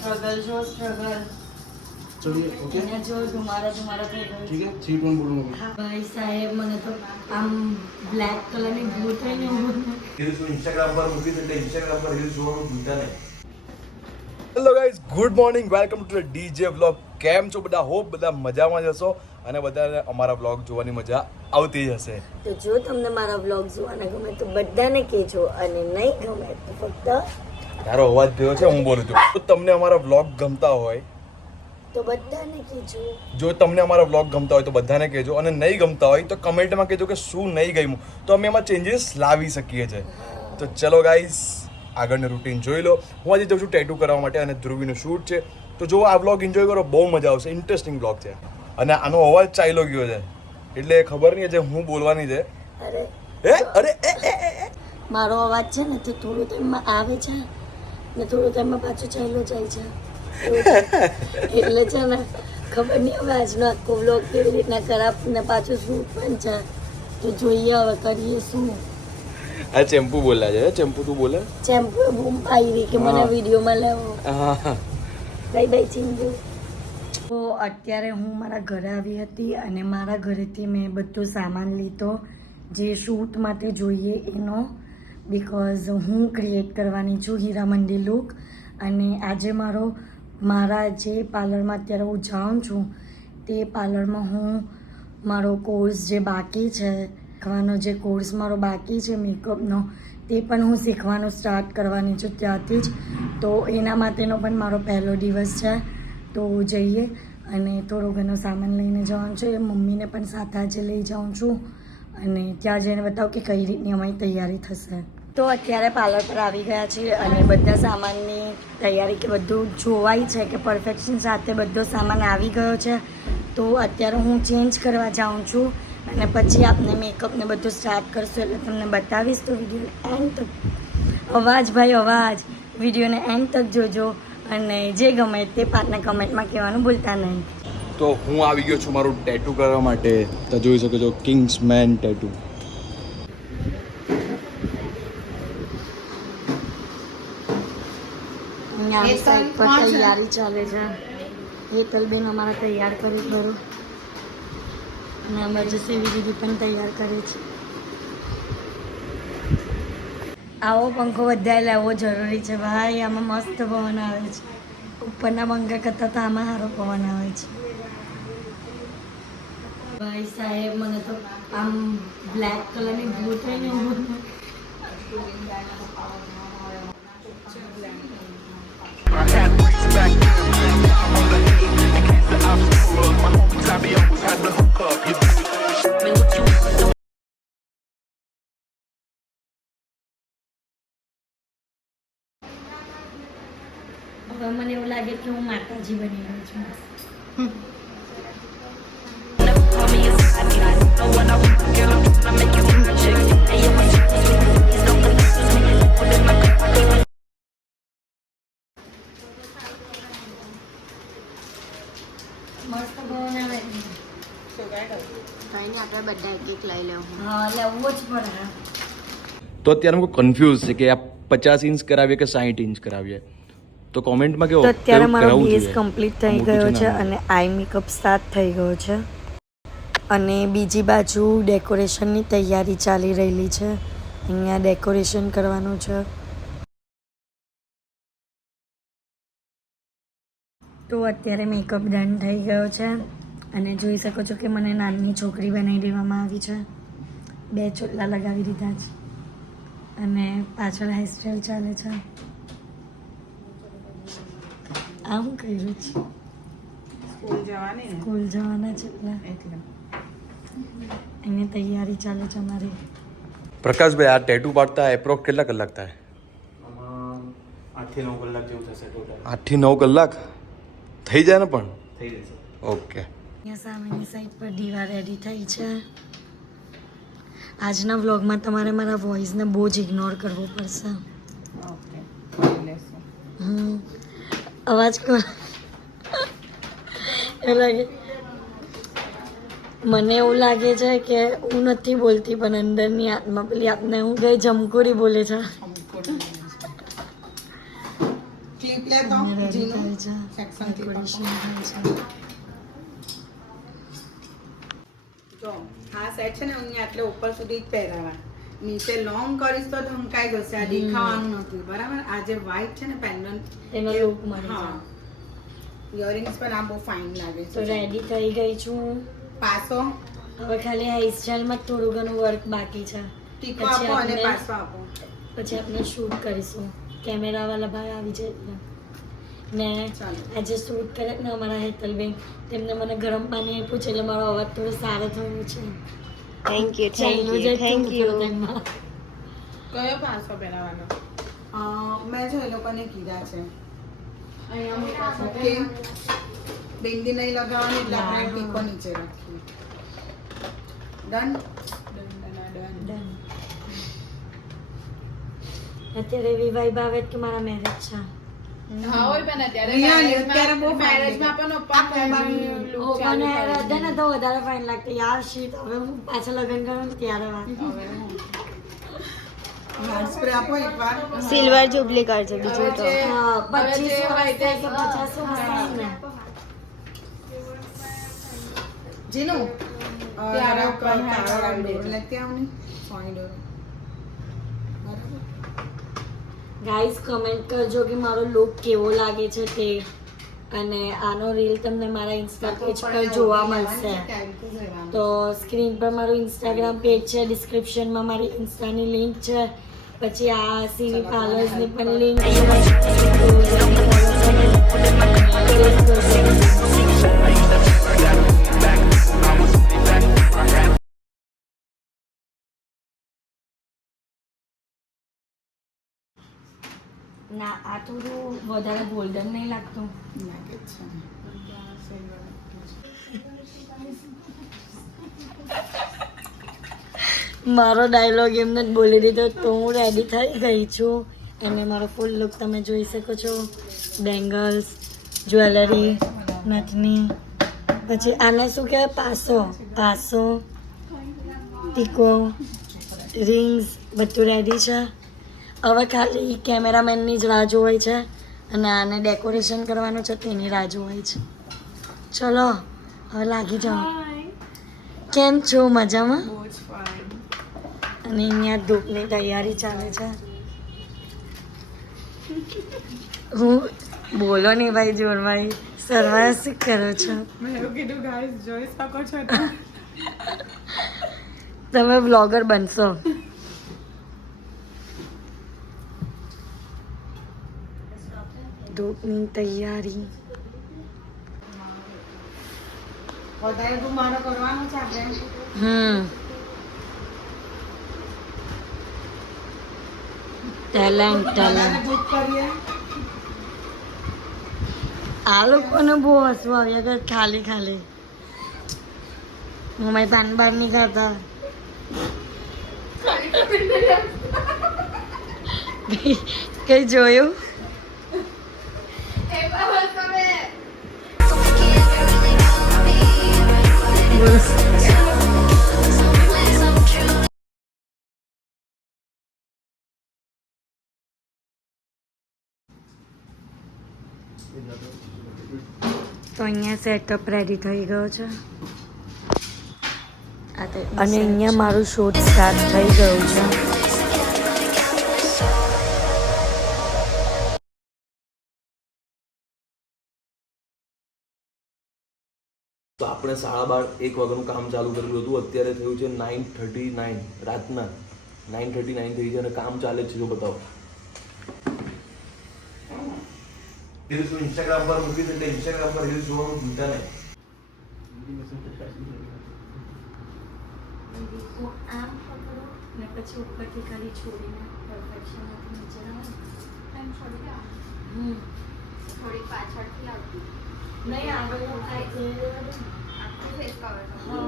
Struggle जो struggle चलिए okay जो तुम्हारा થઈ ગયું ठीक है 3 2 बोलूंगा હા ભાઈ સાહેબ મને તો આમ બ્લેક કલરની બ્લુ થઈને રીલ્સ ઇન્સ્ટાગ્રામ પર મૂકી એટલે ઇન્સ્ટાગ્રામ પર રીલ્સ જોવાનું ભૂલતા નહીં hello guys good morning welcome to the DJ vlog કેમ છો બધા હોપ બધા મજામાં જ હશો અને બધાને અમારા વ્લોગ જોવાની મજા આવતી જ હશે તો જો તમને મારા વ્લોગ જોવાના ગમે તો બધાને કહેજો અને નહીં ગમે તો ફક્ત તારો અવાજ થયો છે હું બોલું છું તો તમને અમારા વ્લોગ ગમતા હોય તો બધાને કહેજો જો તમને અમારા વ્લોગ ગમતા હોય તો બધાને કહેજો અને નહીં ગમતા હોય તો કમેન્ટમાં કહેજો કે શું નહીં ગમ્યું તો અમે એમાં ચેન્જીસ લાવી શકીએ છીએ તો ચલો ગાઈઝ આગળનું રૂટીન જોઈ લો હું આજે જઉં છું ટેટુ કરવા માટે અને ધ્રુવીનું શૂટ છે તો જો આ વ્લોગ એન્જોય કરો બહુ મજા આવશે ઇન્ટરેસ્ટિંગ વ્લોગ છે અને આનો અવાજ ચાલ્યો ગયો છે એટલે ખબર નહીં છે હું બોલવાની છે અરે મારો અવાજ છે ને તો થોડું ટાઈમમાં આવે છે ને થોડું ટાઈમમાં પાછું ચાલ્યો જાય છે એટલે છે ને ખબર નહીં હવે આજનો આખો વ્લોગ કેવી રીતના ખરાબ ને પાછું શું પણ છે તો જોઈએ હવે કરીએ શું આ ચેમ્પુ બોલ્યા છે ચેમ્પુ તું બોલે ચેમ્પુ બૂમ આવી કે મને વિડીયોમાં લેવો બાય બાય ચિંજુ તો અત્યારે હું મારા ઘરે આવી હતી અને મારા ઘરેથી મેં બધો સામાન લીધો જે શૂટ માટે જોઈએ એનો બિકોઝ હું ક્રિએટ કરવાની છું હીરામંડી લુક અને આજે મારા જે પાર્લરમાં અત્યારે હું જાઉં છું તે પાર્લરમાં હું મારો કોર્સ જે બાકી છે શીખવાનો જે કોર્સ મારો બાકી છે મેકઅપનો તે પણ હું શીખવાનું સ્ટાર્ટ કરવાની છું ત્યાંથી જ તો એના માટેનો પણ મારો પહેલો દિવસ છે તો જઈએ અને થોડો ઘણો સામાન લઈને જવાનું છે મમ્મીને પણ સાથે આજે લઈ જાઉં છું અને ત્યાં જઈને બતાવું કે કઈ રીતની અમારી તૈયારી થશે તો અત્યારે પાર્લર પર આવી ગયા છીએ અને બધા સામાનની તૈયારી કે બધું જોવાય છે કે પરફેક્શન સાથે બધો સામાન આવી ગયો છે તો અત્યારે હું ચેન્જ કરવા જાઉં છું અને પછી આપણે મેકઅપને બધું સ્ટાર્ટ કરશું એટલે તમને બતાવીશ તો વિડીયો એન્ડ તક અવાજ વિડીયોને એન્ડ તક જોજો અને જે ગમે તે પાર્ટને કમેન્ટમાં કહેવાનું ભૂલતા નહીં તો હું આવી ગયો છું મારું ટેટુ કરવા માટે તો જોઈ શકો છો કિંગ્સમેન ટેટુ તૈયારી ચાલે છે હેતલબેન અમારા તૈયાર કરી ખરું અને આ બાજુ સેવી દીદી પણ તૈયાર કરે છે આવો પંખો બધાએ લેવો જરૂરી છે ભાઈ આમાં મસ્ત પવન આવે છે ઉપરના પંખા કરતાં તો આમાં સારો પવન આવે છે ભાઈ સાહેબ મને તો આમ બ્લેક કલરની બ્લુ થઈને I had bricks back then. I'm on the hate in case the options grew up. My homies, I be always had to hook up. You do what you want to do. હવે મને એવું લાગે કે હું માતાજી બની રહી છું મસ્ત પવન આવે આપણે બધા એક લઈ લેવું હા લેવું જ પડે તો અત્યારે હું કન્ફ્યુઝ છે કે આ 50 ઇંચ કરાવીએ કે 60 ઇંચ કરાવીએ તો કોમેન્ટમાં કેવો તો અત્યારે મારો બેઝ કમ્પ્લીટ થઈ ગયો છે અને આઈ મેકઅપ સ્ટાર્ટ થઈ ગયો છે અને બીજી બાજુ ડેકોરેશનની તૈયારી ચાલી રહેલી છે અહીંયા ડેકોરેશન કરવાનું છે તો અત્યારે મેકઅપ ડન થઈ ગયો છે અને જોઈ શકો છો કે મને નાની છોકરી બનાવી દેવામાં આવી છે 2 ચોટલા લગાવી દીધા છે અને પાછળ હેરસ્ટાઈલ ચાલે છે આ હું કર્યું છે સ્કૂલ જવાના છે એટલે એની તૈયારી ચાલે છે અમારી પ્રકાશભાઈ આ ટેટુ પાડતા એપ્રોક્સ કેટલા કલાક થાય 8 થી 9 કલાક જેવું થશે ટોટલ 8 થી 9 કલાક થઈ જાય ને પણ થઈ જશે ઓકે અહીંયા સામેની સાઈડ પર દીવા રેડી થઈ છે આજના વ્લોગમાં તમારે મારા વોઇસને બહુ જ ઇગ્નોર કરવો પડશે અવાજ કર લાગે મને એવું લાગે છે કે હું નથી બોલતી પણ અંદરની આત્મા પેલી આપને હું ગઈ જમકોરી બોલે છે રેડી જીનું થાય છે સેક્શનથી ડેકોરેશન થાય છે જો આ સેટ છે ને હું આટલે ઉપર સુધી જ પહેરાવા નીચે લોંગ કરીશ તો ઢંકાઈ જશે આ દેખાવાનું નથી બરાબર આ જે વ્હાઈટ છે ને પેન્ડન્ટ એનો લુક મળી હા જાય ઇયરિંગ્સ પણ આ બહુ ફાઇન લાગે તો છે રેડી થઈ ગઈ છું પાસો હવે ખાલી હેર સ્ટાઈલમાં થોડું ઘણું વર્ક બાકી છે ટીકો પછી આપો અને આપણે- પાસો આપો પછી આપણે શૂટ કરીશું કેમેરા વાળા ભાઈ આવી જાય એટલે ને ચાલો. આજે શૂટ કરે ને અમારા હેતલબેન તેમને મને ગરમ પાણી આપ્યું છે એટલે મારો અવાજ થોડો સારો થયો છે Thank you, ચાલ્યું જાય thank તું you. તેમાં. કયો પાસો પહેરાવાનો મેં જો એ લોકોને કીધા છે ઓકે બિંદી નહીં લગાવવાની એટલે આપણે ટીકો નીચે રાખીએ ડન Done. અત્યારે એવી vibe આવે કે મારા મેરેજ છે અત્યારે બહુ ઓપન એર હતા ને તો વધારે ફાઇન લાગતી યાર શીટ હવે હું પાછા લગ્ન કરું ને ત્યારે વાત હેન્ડ સ્પ્રે આપો એકવાર સિલ્વર જુબલી કરજો બીજું તો હા 25 વર્ષ થાય કે 50 વર્ષ થાય ને જીનું તારા ઉપર કાળો ડોર લેતી આવની સોની ડોર ગાઈઝ કમેન્ટ કરજો કે મારો લુક કેવો લાગે છે તે અને આનો રીલ તમને મારા ઇન્સ્ટા પેજ પર જોવા મળશે તો સ્ક્રીન પર મારું ઇન્સ્ટાગ્રામ પેજ છે ડિસ્ક્રિપ્શનમાં મારી ઇન્સ્ટાની લિંક છે પછી આ સીવી પાર્લર્સની પણ લિંક છે ના આ થોડું વધારે ગોલ્ડન નહીં લાગતું લાગે છે મારો ડાયલોગ એમને જ બોલી દીધો તો હું રેડી થઈ ગઈ છું અને મારો ફૂલ લુક તમે જોઈ શકો છો બેંગલ્સ જ્વેલરી નથની પછી આને શું કહેવાય પાસો ટીકો રિંગ્સ બધું રેડી છે હવે ખાલી કેમેરામેનની જ રાહ જોવાય છે અને આને ડેકોરેશન કરવાનું છે તેની રાહ જોવાય છે ચલો હવે લાગી જાઓ કેમ છો મજામાં બહુ જ ફાઇન અને અહીંયા ધૂપની તૈયારી ચાલે છે હું બોલો નહીં ભાઈ જોરભાઈ સરવા શું કરો છો મેં એવું કીધું ગાઈસ જોઈ શકો છો તમે બ્લોગર બનશો ધૂપની તૈયારી વધારે તું મારો કરવાનો છે આપણે ટેલેન્ટ વધારે બુક કરીએ આ લોકોને બહુ હસવું આવ્યા કે ખાલી ખાલી હું મારી પાન બહાર નહીં ખાતા કઈ જોયું તો અહીંયા સેટઅપ રેડી થઈ ગયો છે અને અહીંયા મારું શૂટ સ્ટાર્ટ થઈ ગયું છે તો આપણે 12:30 1 વાગ્યાનું કામ ચાલુ કરેલું હતું અત્યારે થયું છે 9:39 રાતના 9:39 થઈ છે અને કામ ચાલે છે જો બતાવો રીલ્સ ઇન્સ્ટાગ્રામ પર મૂકી એટલે ઇન્સ્ટાગ્રામ પર રીલ્સ જોવાનું ભૂલતા નહીં આમ પકડો ને પછી ઉપરથી ખાલી છોડીને પરફેક્શન નીચે થોડી પાછળથી આવતી નહીં આગળ થાય છે આખું ફેસ કવર લો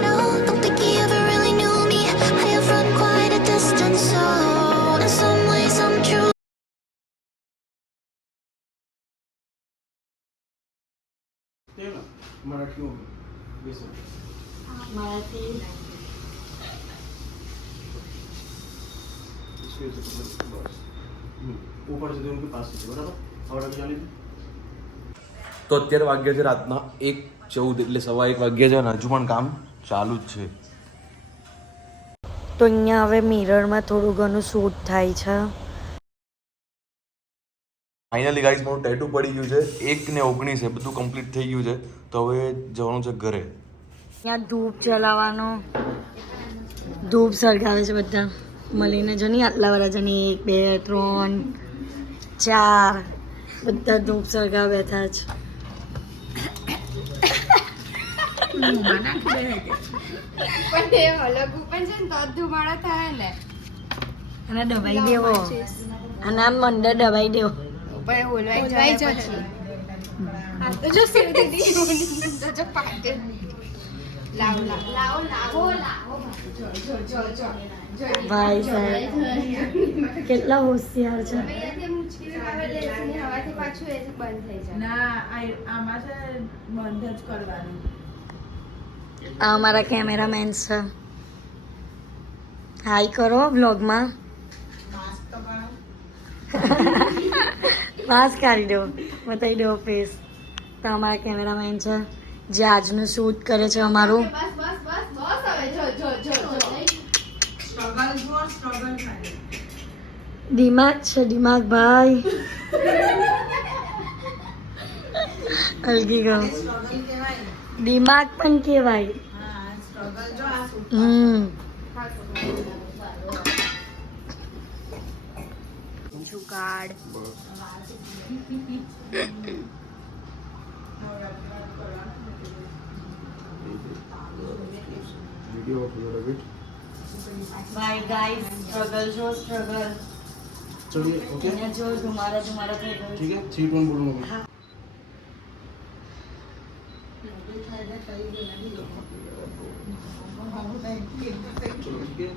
No, don't think he ever really knew me. I have run quite a distance Marathi होगी 20 रुपये મારાથી इसकी वजह से बस ऊपर से दे उनके पास से बराबर और अभी जाने दो તો અત્યારે વાગ્યા છે રાતના 1:14 એટલે 1:15 વાગ્યા છે અને હજુ પણ કામ ચાલુ જ છે. તો અહીંયા હવે મિરરમાં થોડું ઘણું શૂટ થાય છે. ફાઇનલી ગાઈઝ મારું ટેટુ પડી ગયું છે 1:19 છે, બધું કમ્પ્લીટ થઈ ગયું છે. તો હવે જવાનું છે ઘરે. અહીંયા ધૂપ જલાવવાનો, ધૂપ સળગાવે છે બધા મળીને. જો નહીં આટલા વાળા જણી 1 2 3 4 બધા ધૂપ સળગાવ બેઠા છે. પણ એ અલગ ઉપર છે ને તો જ ધુમાડો થાય ને. અને દબાઈ દેવો, અને આમ અંદર દબાઈ દેવો. ઉપર ઓલવાઈ જાય પછી. આ તો જો સેવ દીદી તો જો પાટે લાવો લાવો લાવો લાવો ભાઈ સાહેબ કેટલા હોશિયાર છે. અહીંયાથી મુશ્કેલી આવે લેસની હવાથી પાછું એ બંધ થઈ જાય. ના આમાં છે બંધ જ કરવાનું. આ અમારા કેમેરામેન છે. હાય કરો વ્લોગમાં. માસ્ક કાઢી દો, બતાવી દો ફેસ. તો અમારા કેમેરામેન છે જે આજનું શૂટ કરે છે અમારું. બસ બસ બસ બસ હવે જો જો જો જો સ્ટ્રગલ જુઓ, સ્ટ્રગલ થાય. દિમાગ છે દિમાગ ભાઈ. અલગી ગયો. સ્ટ્રગલ કહેવાય. દિમાગ પણ કહેવાય. હા, સ્ટ્રગલ જો આ શું જુગાડ वीडियो थोड़ा वेट ભાઈ ગાઈસ સ્ટ્રગલ જો સ્ટ્રગલ. चलिए ओके અહીંયા જો ધુમારા ધુમારા થઈ ગયું. ठीक है 3 2 1 बोलूंगा हाँ. चलो ठीक है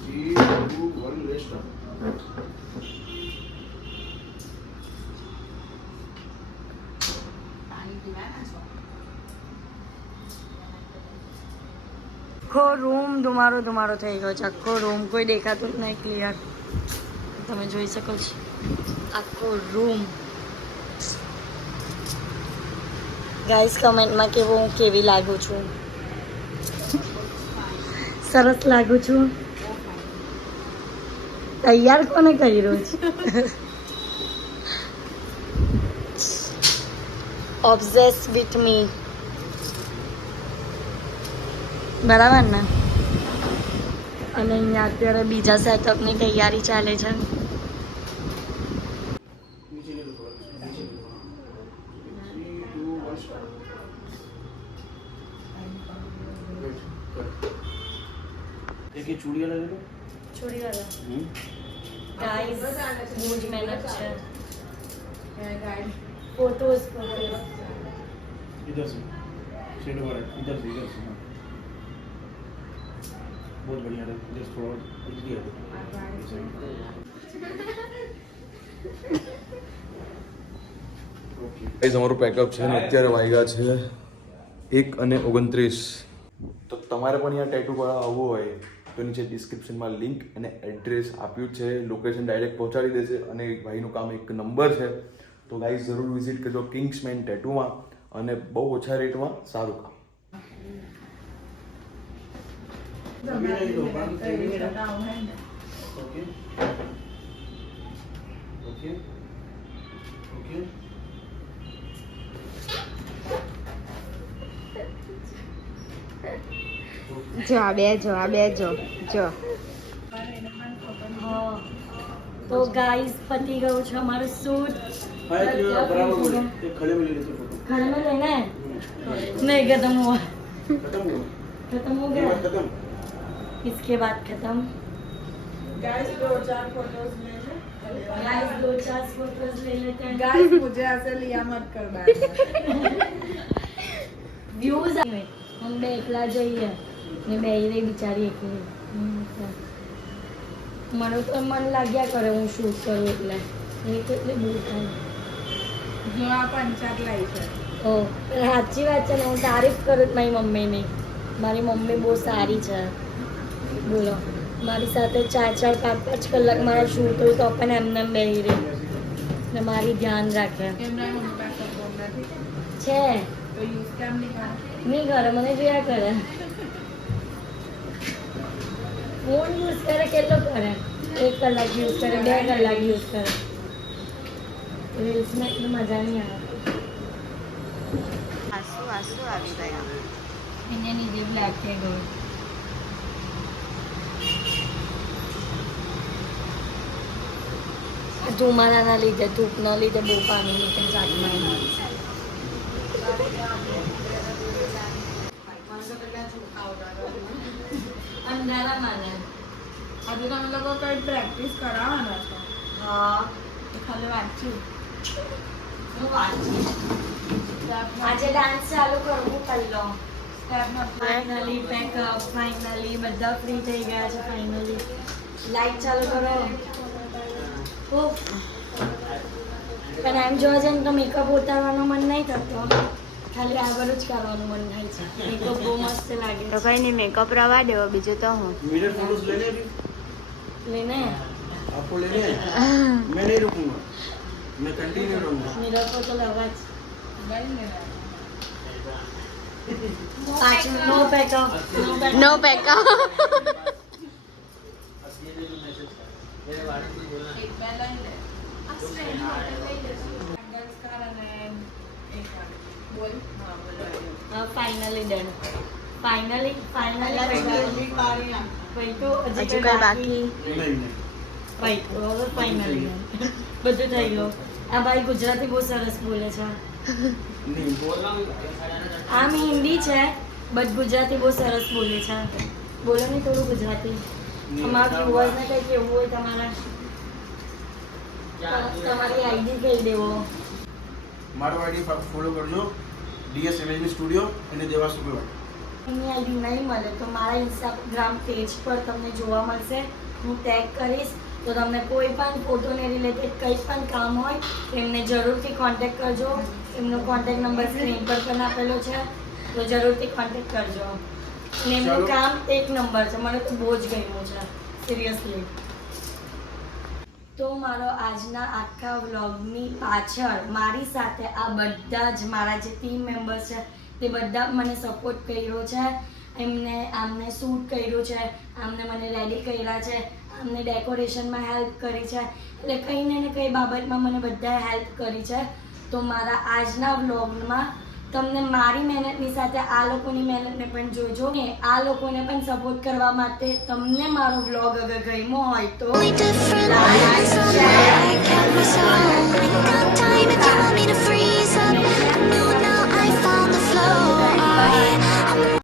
3 2 1 लेट्स स्टार्ट આખો રૂમ ધુમારો ધુમારો થઈ ગયો છે. આખો રૂમ કોઈ દેખાતું જ નહીં ક્લિયર. તમે જોઈ શકો છો આખો રૂમ. ગાઈસ કમેન્ટમાં કેવું હું કેવી લાગુ છું. સરસ લાગુ છું. તૈયાર કોને કરી રહ્યો છે? ઓબ્સેસ વિથ મી. બરાબર ને? અને અહીંયા અત્યારે બીજા સેટઅપની તૈયારી ચાલે છે. नीचे ले लो थोड़ा नीचे ले लो 3 2 1 स्टार्ट वेट कर एक ये चूड़ी वाला ले लो છોડીવાળા ગાઈસ બહુ જ મહેનત છે. ફોટોઝ इधर से शेडो वाला इधर से हाँ। बहुत बढ़िया है जस्ट थोड़ा इजी है ओके ગાઈઝ અમારું પેકઅપ છે ને અત્યારે વાગ્યા છે 1:29. તો તમારે પણ અહીંયા ટેટુ કરાવવા આવવું હોય તો નીચે ડિસ્ક્રિપ્શનમાં લિંક અને એડ્રેસ આપ્યું છે. લોકેશન ડાયરેક્ટ પહોંચાડી દેશે અને ભાઈનું કામ 1 નંબર છે. તો ગાઈઝ જરૂર વિઝિટ કરજો કિંગ્સમેન ટેટુમાં અને બહુ ઓછા રેટમાં સારું કામ. अभी नहीं दो बात करेंगे ना ओके ओके ओके જો આ બે જો જો તો ગાઈસ પતી ગયું છે અમારું શૂટ. हाँ ये बराबर बोले ये खड़े में ले लेते फोटो घर में लेना है नहीं खत्म हुआ. खत्म हुआ खत्म हो ये गया. बात खत्म इसके बाद खत्म. गाइस 2-4 फोटोज ले ले. गाइस 2-4 फोटोज ले लेते हैं. गाइस मुझे ऐसे लिया मत कर बैठ. व्यूज हम બે એકલા જઈએ ને બે રે બિચારી એકલી. મને તો મન લાગ્યા કરે હું શૂટ કરું એટલે એ કેટલી દૂર થાય. જો આ પંચાત લાઈ છે. સાચી વાત છે ને, હું તારીફ કરું જ મારી મમ્મીની. મારી મમ્મી બહુ સારી છે. બોલો, મારી સાથે 4-4, 5-5 કલાક મારા શૂટ હોય તો પણ એમને એમ બેહી રહી ને મારી ધ્યાન રાખે છે. નહીં કરે, મને જોયા કરે. ફોન યુઝ કરે કેટલો કરે? 1 કલાક યુઝ કરે, 2 કલાક યુઝ કરે. રીલ્સમાં એટલી મજા નહીં આવે. આસુ આવી ગયા. એને નીચે બ્લેક થઈ ગયું. ધુમાડાના લીધે, ધૂપના લીધે બહુ પાણી નીકળે ચાટમાં. અંધારામાં ને હજુ તમે લોકો કઈ પ્રેક્ટિસ કરાવવાના છો? હા, ખાલી વાંચ્યું. હું વાંચી. આજે ડાન્સ ચાલુ કરવું પહેલો. ફાઇનલી પેકઅપ, ફાઇનલી બધા ફ્રી થઈ ગયા છે. ફાઇનલી લાઈટ ચાલુ કરો. પણ એમ જોવા જઈએ તો મેકઅપ ઉતારવાનો મન નહીં થતો, ખાલી આગળ જ કરવાનું મન થાય છે. મેકઅપ બહુ મસ્ત લાગે તો કઈ નહીં, મેકઅપ રવા દેવો, બીજું તો હું. मिरर फोटोज लेने अभी લેને. आपको लेने हैं मैं नहीं रुकूंगा, मैं कंटिन्यू रहूंगा. મિરર પર તો લવા જ. પાછું નો પેકઅપ, નો બેકઅપ. Finally done. ફાઇનલી પછી તો હજુ કઈ બાકી? नहीं नहीं હવે ફાઇનલી બધું થઈ ગયું. આ ભાઈ ગુજરાતી બહુ સરસ બોલે છે. नहीं बोलना આમ હિન્દી છે બટ ગુજરાતી બહુ સરસ બોલે છે. બોલો ને થોડું ગુજરાતી. અમારા વ્યુઅર્સને કંઈ કહેવું હોય તમારા, તમારી આઈડી કહી દેવો. मारो आईडी फॉलो करजो, DS इमेजिंग स्टूडियो અને દેવા સુગલવાડ. એની આઈડી નહીં મળે તો મારા ઇન્સ્ટાગ્રામ પેજ પર તમને જોવા મળશે. હું ટેગ કરીશ તો તમને કોઈ પણ ફોટોને રિલેટેડ કંઈ પણ કામ હોય એમને જરૂરથી કોન્ટેક્ટ કરજો. એમનો કોન્ટેક્ટ નંબર સ્ક્રીન પર પણ આપેલો છે, તો જરૂરથી કોન્ટેક્ટ કરજો. અને એમનું કામ એક નંબર છે, મને તો બહુ જ ગમ્યું છે સિરિયસલી. તો મારો આજના આખા વ્લોગની પાછળ મારી સાથે આ બધા જ મારા જે ટીમ મેમ્બર્સ છે તે બધા મને સપોર્ટ કર્યો છે. આમને શૂટ કર્યું છે, આમને મને રેડી કર્યા છે, આમને ડેકોરેશનમાં હેલ્પ કરી છે. એટલે કંઈ ને કંઈ બાબતમાં મને બધાએ હેલ્પ કરી છે. તો મારા આજના વ્લોગમાં તમને મારી મહેનતની સાથે આ લોકોની મહેનતને પણ જોજો ને આ લોકોને પણ સપોર્ટ કરવા માટે તમને મારો વ્લોગ અગર ગમ્યો હોય તો We different lights on my canvas.